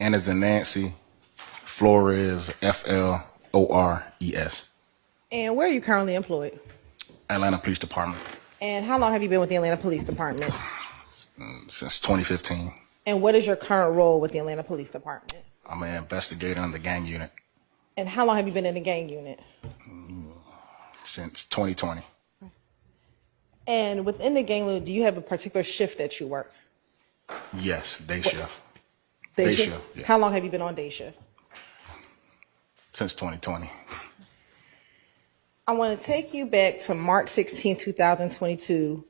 N as in Nancy, Flores, Flores. And where are you currently employed? Atlanta Police Department And how long have you been with the Atlanta Police Department? since 2015. And what is your current role with the Atlanta Police Department? I'm an investigator in the gang unit And how long have you been in the gang unit? since 2020. And within the gang unit, do you have a particular shift that you work? Yes, day shift. Day shift, yeah. How long have you been on day shift? Since 2020. I want to take you back to March 16, 2022.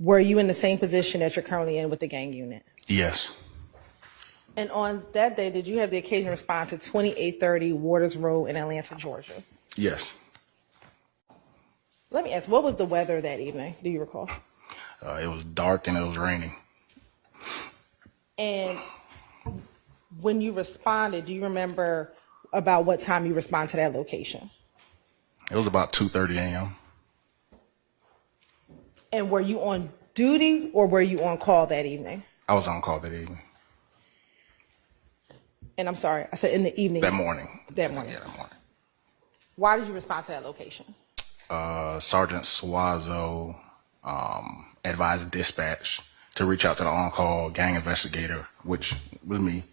Were you in the same position that you're currently in with the gang unit? Yes. And on that day, did you have the occasion to respond to 2830 Waters Road in Atlanta, Georgia? Yes. Let me ask, what was the weather that evening? Do you recall? It was dark and it was raining. And when you responded, do you remember about what time you responded to that location? It was about 2:30 a.m. And were you on duty or were you on call that evening? I was on call that evening. And I'm sorry, I said in the evening. That morning. That morning. Yeah, that morning. Why did you respond to that location? Sergeant Suazo advised dispatch to reach out to the on-call gang investigator, which was me,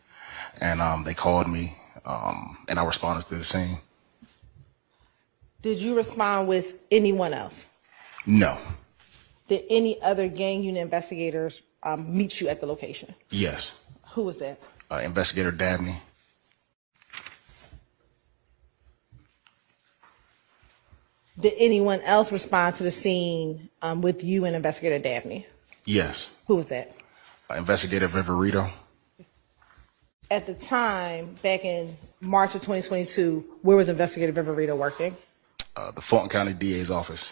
and they called me, and I responded to the scene. Did you respond with anyone else? No. Did any other gang unit investigators meet you at the location? Yes. Who was that? Investigator Damekion. Did anyone else respond to the scene with you and Investigator Damekion? Yes. Who was that? Investigator Viverito. At the time, back in March of 2022, where was Investigator Viverito working? The Fulton County DA's office.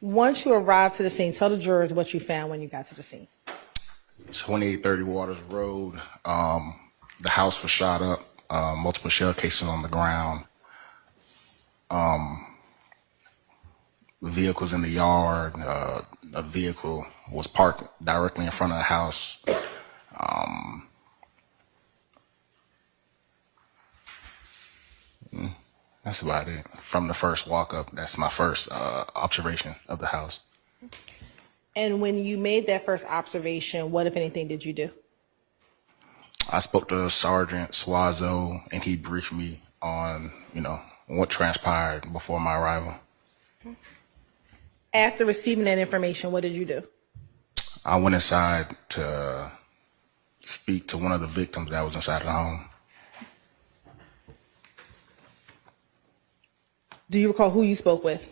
Once you arrived to the scene, tell the jurors what you found when you got to the scene. 2830 Waters Road. The house was shot up. Multiple shell cases on the ground. Vehicles in the yard. A vehicle was parked directly in front of the house. That's about it. From the first walk up, that's my first observation of the house. And when you made that first observation, what, if anything, did you do? I spoke to Sergeant Suazo, and he briefed me on, what transpired before my arrival. After receiving that information, what did you do? I went inside to speak to one of the victims that was inside of the home. Do you recall who you spoke with?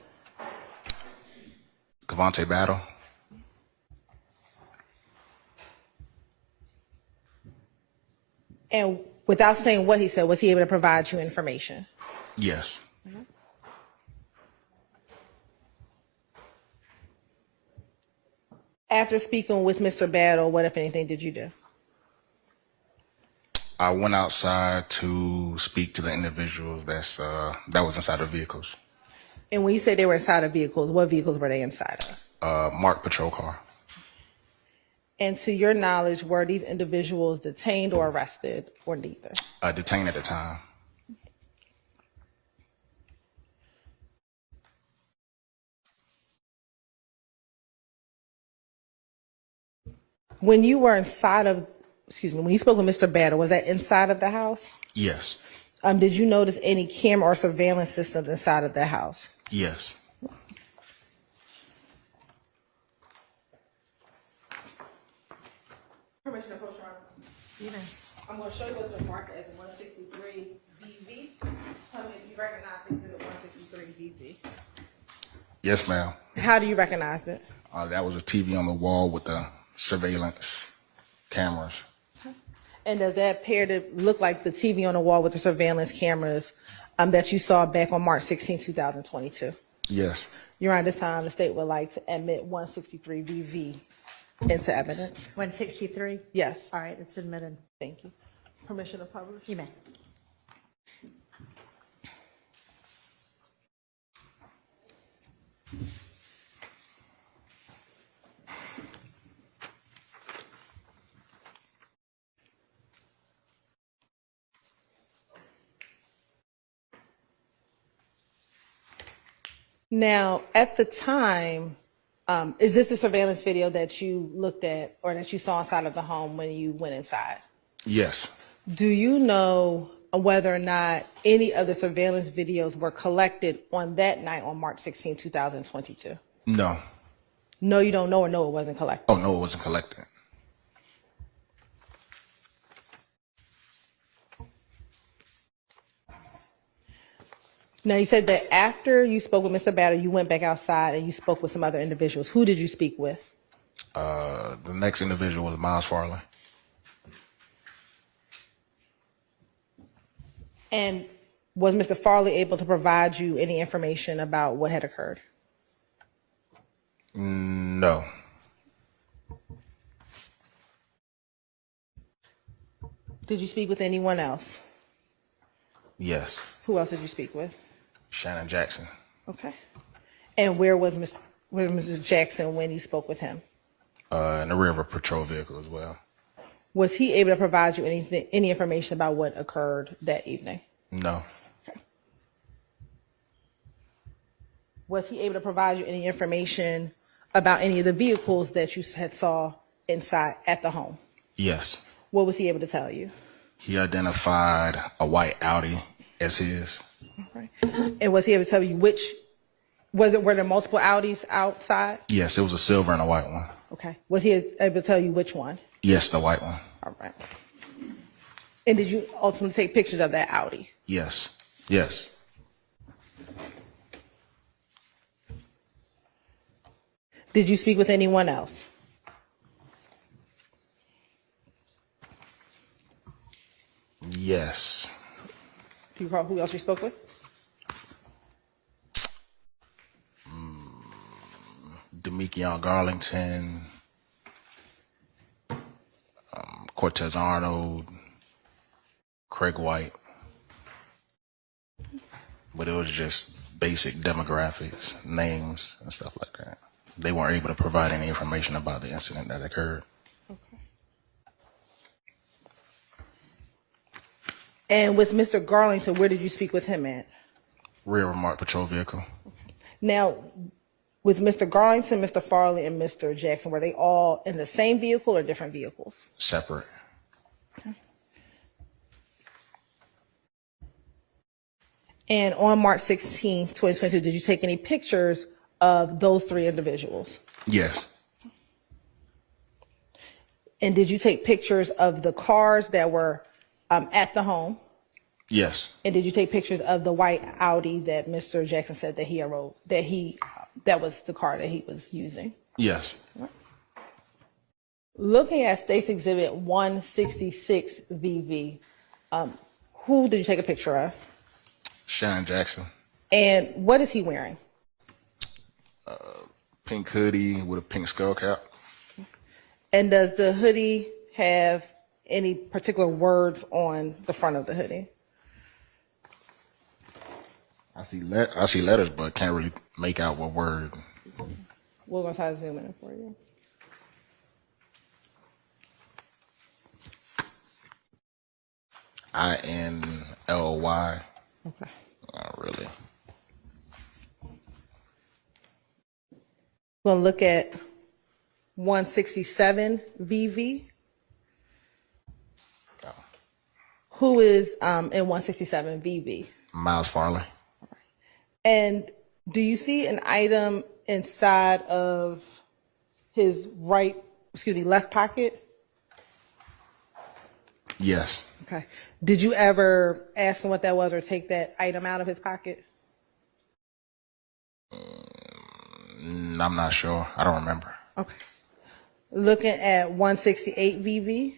Deamonte Battle. And without saying what he said, was he able to provide you information? Yes. After speaking with Mr. Battle, what, if anything, did you do? I went outside to speak to the individuals that was inside the vehicles. And when you say they were inside of vehicles, what vehicles were they inside of? Marked patrol car. And to your knowledge, were these individuals detained or arrested, or neither? Detained at the time. When you were inside of, when you spoke with Mr. Battle, was that inside of the house? Yes. Did you notice any camera or surveillance systems inside of the house? Yes. Permission to approach your honor. I'm going to show you what's been marked as 163 VV. Tell me if you recognize this as 163 VV. Yes, ma'am. How do you recognize it? That was a TV on the wall with the surveillance cameras. And does that appear to look like the TV on the wall with the surveillance cameras that you saw back on March 16, 2022? Yes. Your Honor, this time the state would like to admit 163 VV into evidence. 163? Yes. All right, it's admitted. Thank you. Permission to publish? You may. Now, at the time, is this the surveillance video that you looked at or that you saw inside of the home when you went inside? Yes. Do you know whether or not any of the surveillance videos were collected on that night on March 16, 2022? No. No, you don't know, or no, it wasn't collected? Oh, no, it wasn't collected. Now, you said that after you spoke with Mr. Batter, you went back outside and you spoke with some other individuals. Who did you speak with? The next individual was Miles Farley. And was Mr. Farley able to provide you any information about what had occurred? No. Did you speak with anyone else? Yes. Who else did you speak with? Shannon Jackson. Okay. And where was Mrs. Jackson when you spoke with him? In the rear of a patrol vehicle as well. Was he able to provide you any information about what occurred that evening? No. Was he able to provide you any information about any of the vehicles that you had saw inside at the home? Yes. What was he able to tell you? He identified a white Audi as his. Okay. And was he able to tell you were there multiple Audis outside? Yes, it was a silver and a white one. Okay. Was he able to tell you which one? Yes, the white one. All right. And did you ultimately take pictures of that Audi? Yes. Yes. Did you speak with anyone else? Yes. Do you recall who else you spoke with? Damekion Garlington, Cortez Arnold, Craig White. But it was just basic demographics, names, and stuff like that. They weren't able to provide any information about the incident that occurred. And with Mr. Garlington, where did you speak with him at? Rear of a marked patrol vehicle. Now, with Mr. Garlington, Mr. Farley, and Mr. Jackson, were they all in the same vehicle or different vehicles? Separate. And on March 16, 2022, did you take any pictures of those three individuals? Yes. And did you take pictures of the cars that were at the home? Yes. And did you take pictures of the white Audi that Mr. Jackson said that he rode, that was the car that he was using? Yes. Looking at State's Exhibit 166 VV, who did you take a picture of? Shannon Jackson. And what is he wearing? Pink hoodie with a pink skull cap. And does the hoodie have any particular words on the front of the hoodie? I see letters, but can't really make out what word. We're going to try to zoom in for you. INLY. Okay. Not really. We're going to look at 167 VV. Who is in 167 VV? Miles Farley. And do you see an item inside of his left pocket? Yes. Okay. Did you ever ask him what that was or take that item out of his pocket? I'm not sure. I don't remember. Okay. Looking at 168 VV.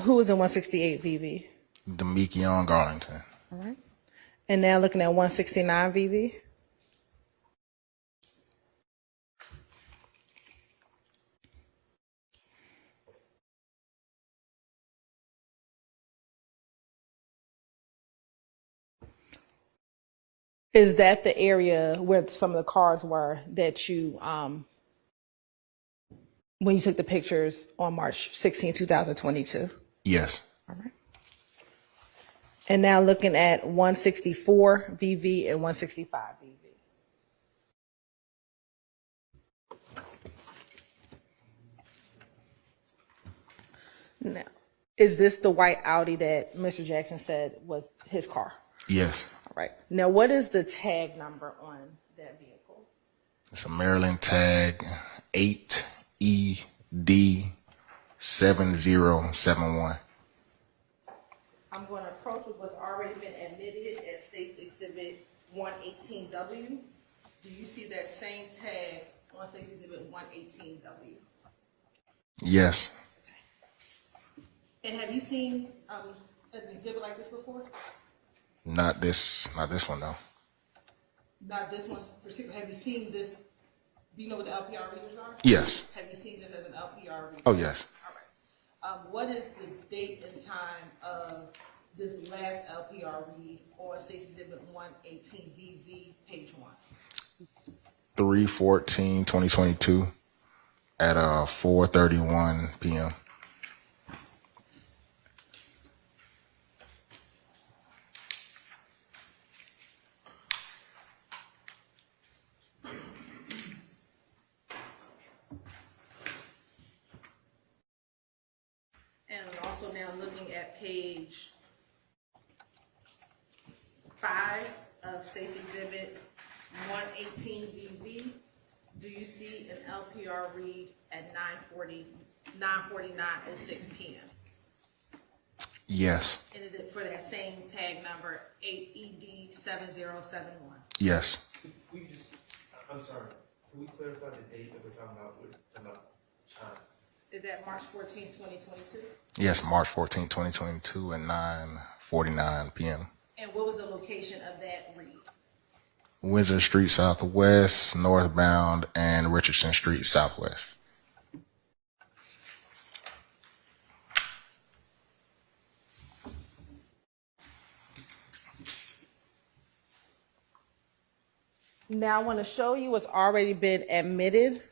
Who is in 168 VV? Damekion Garlington. All right. And now looking at 169 VV. Is that the area where some of the cars were that you when you took the pictures on March 16, 2022. Yes. All right. And now looking at 164 VV and 165 VV. Now, is this the white Audi that Mr. Jackson said was his car? Yes. All right. Now, what is the tag number on that vehicle? It's a Maryland tag 8ED7071. I'm going to approach with what's already been admitted as State's Exhibit 118W. Do you see that same tag on State's Exhibit 118W? Yes. And have you seen an exhibit like this before? Not this one though. Not this one particular. Have you seen this? Do you know what the LPR readers are? Yes. Have you seen this as an LPR reader? Oh, yes. All right. What is the date and time of this last LPR read or State's Exhibit 118 VV, page 1? 3/14/2022 at 4:31 p.m. And also now looking at page 5 of State's Exhibit 118 VV, do you see an LPR read at 9:49:06 p.m.? Yes. And is it for that same tag number 8ED7071? Yes. I'm sorry, can we clarify the date that we're talking about? We're talking about time. Is that March 14, 2022? Yes, March 14, 2022 at 9:49 p.m. And what was the location of that read? Windsor Street Southwest, northbound, and Richardson Street Southwest. Now I want to show you what's already been admitted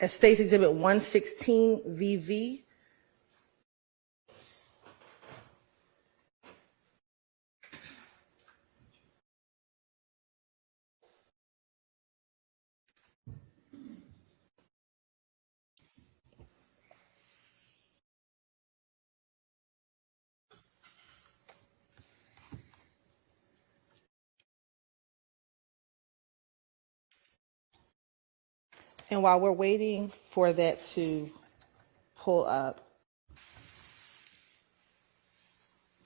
as State's Exhibit 116 VV. And while we're waiting for that to pull up,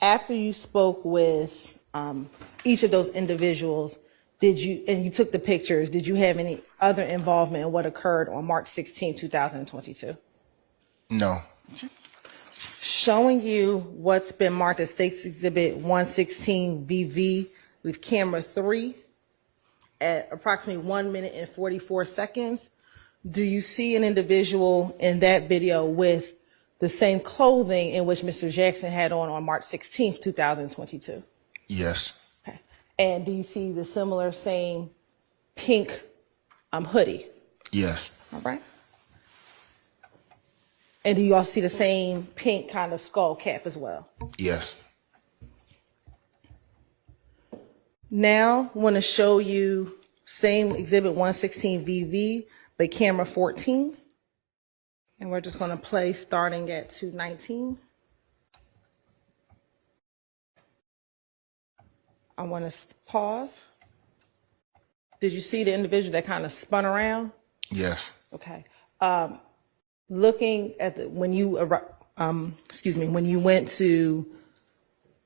after you spoke with each of those individuals, and you took the pictures, did you have any other involvement in what occurred on March 16, 2022? No. Showing you what's been marked as State's Exhibit 116 VV with camera 3 at approximately 1 minute and 44 seconds. Do you see an individual in that video with the same clothing in which Mr. Jackson had on March 16th, 2022? Yes. Okay. And do you see the similar same pink hoodie? Yes. All right. And do you also see the same pink kind of skull cap as well? Yes. Now I want to show you same Exhibit 116 VV, but camera 14. And we're just going to play starting at 2:19. I want to pause. Did you see the individual that kind of spun around? Yes. Okay. Looking at when you went to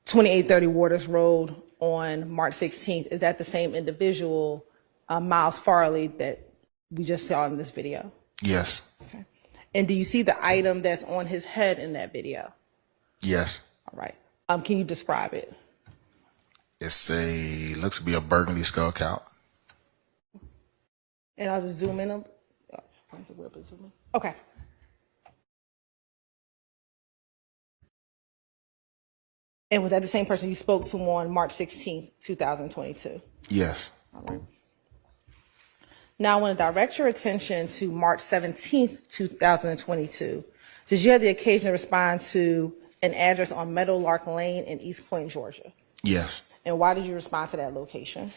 2830 Waters Road on March 16th, is that the same individual, Miles Farley, that we just saw in this video? Yes. Okay. And do you see the item that's on his head in that video? Yes. All right. Can you describe it? Looks to be a burgundy skull cap. And I'll just zoom in. Okay. And was that the same person you spoke to on March 16th, 2022? Yes. All right. Now, I want to direct your attention to March 17th, 2022. Did you have the occasion to respond to an address on Meadowlark Lane in East Point, Georgia? Yes. And why did you respond to that location?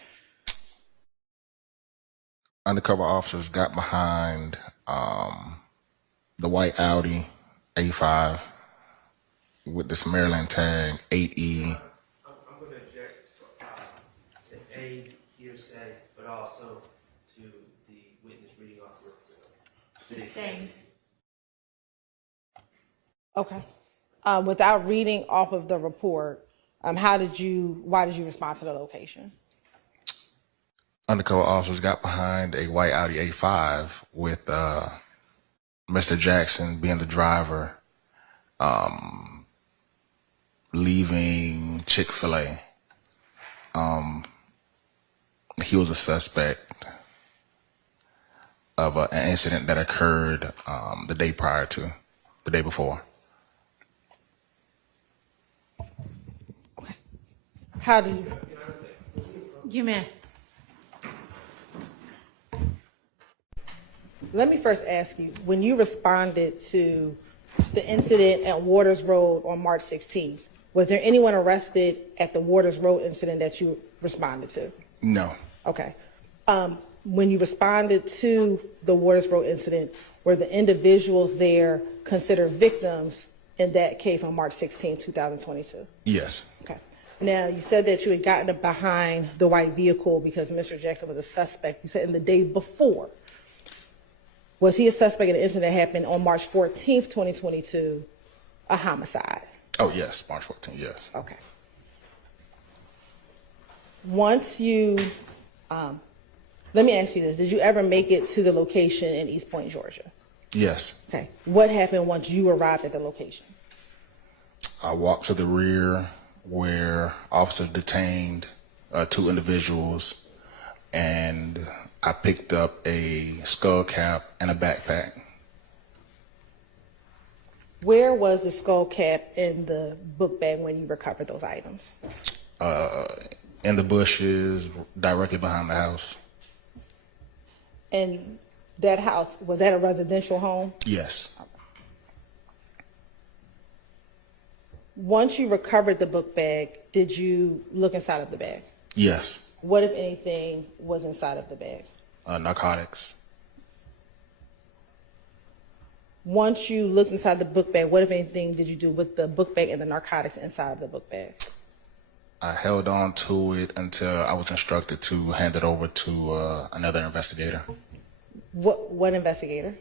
Undercover officers got behind the white Audi A5 with this Maryland tag 8E. I'm going to object to A, hearsay, but also to the witness reading off the Sustained. Okay. Without reading off of the report, why did you respond to the location? Undercover officers got behind a white Audi A5 with Mr. Jackson being the driver, leaving Chick-fil-A. He was a suspect of an incident that occurred the day before. How do you? You may. Let me first ask you, when you responded to the incident at Waters Road on March 16th, was there anyone arrested at the Waters Road incident that you responded to? No. Okay. When you responded to the Waters Road incident, were the individuals there considered victims in that case on March 16, 2022? Yes. Okay. Now, you said that you had gotten behind the white vehicle because Mr. Jackson was a suspect. You said in the day before. Was he a suspect in the incident that happened on March 14th, 2022, a homicide? Oh, yes. March 14th, yes. Okay. Once you, let me ask you this. Did you ever make it to the location in East Point, Georgia? Yes. Okay. What happened once you arrived at the location? I walked to the rear where officers detained 2 individuals, and I picked up a skull cap and a backpack. Where was the skull cap in the book bag when you recovered those items? In the bushes, directly behind the house. And that house, was that a residential home? Yes. Once you recovered the book bag, did you look inside of the bag? Yes. What, if anything, was inside of the bag? Narcotics. Once you looked inside the book bag, what, if anything, did you do with the book bag and the narcotics inside of the book bag? I held on to it until I was instructed to hand it over to another investigator. What investigator?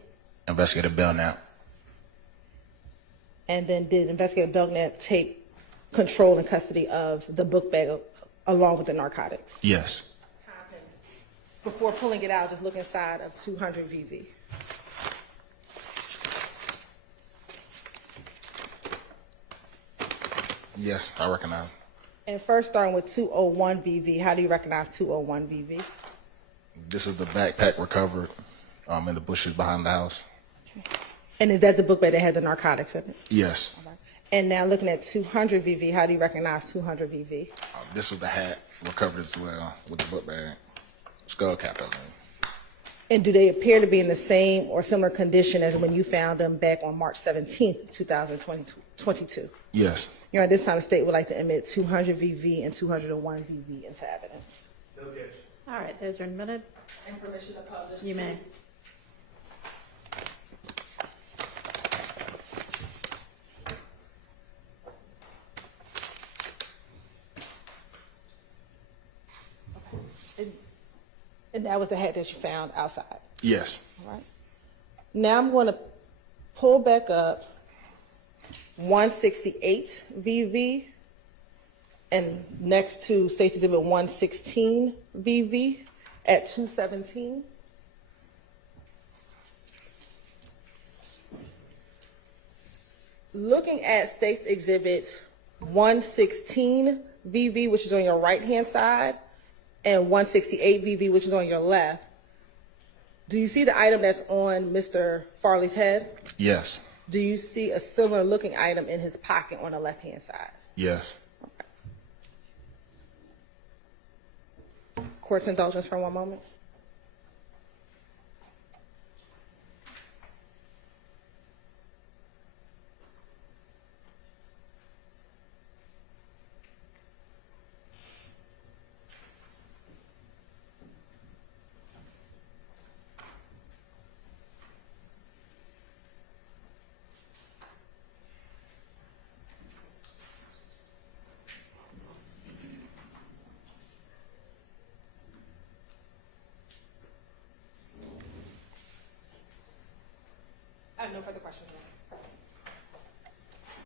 Investigator Belknap. And then did Investigator Belknap take control and custody of the book bag along with the narcotics? Yes. Before pulling it out, just look inside of 200 VV. Yes, I recognize. And first starting with 201 VV, how do you recognize 201 VV? This is the backpack recovered in the bushes behind the house. And is that the book bag that had the narcotics in it? Yes. And now looking at 200 VV, how do you recognize 200 VV? This was the hat recovered as well with the book bag. Skull cap, I mean. And do they appear to be in the same or similar condition as when you found them back on March 17th, 2022? Yes. At this time, the state would like to admit 200 VV and 201 VV into evidence. No objection. All right, those are admitted. And permission to publish. You may. And that was the hat that you found outside. Yes. All right. Now I'm going to pull back up 168 VV and next to State's Exhibit 116 VV at 217. Looking at State's Exhibit 116 VV, which is on your right-hand side, and 168 VV, which is on your left, do you see the item that's on Mr. Farley's head? Yes. Do you see a similar looking item in his pocket on the left-hand side? Yes. Court's indulgence for one moment. no further questions.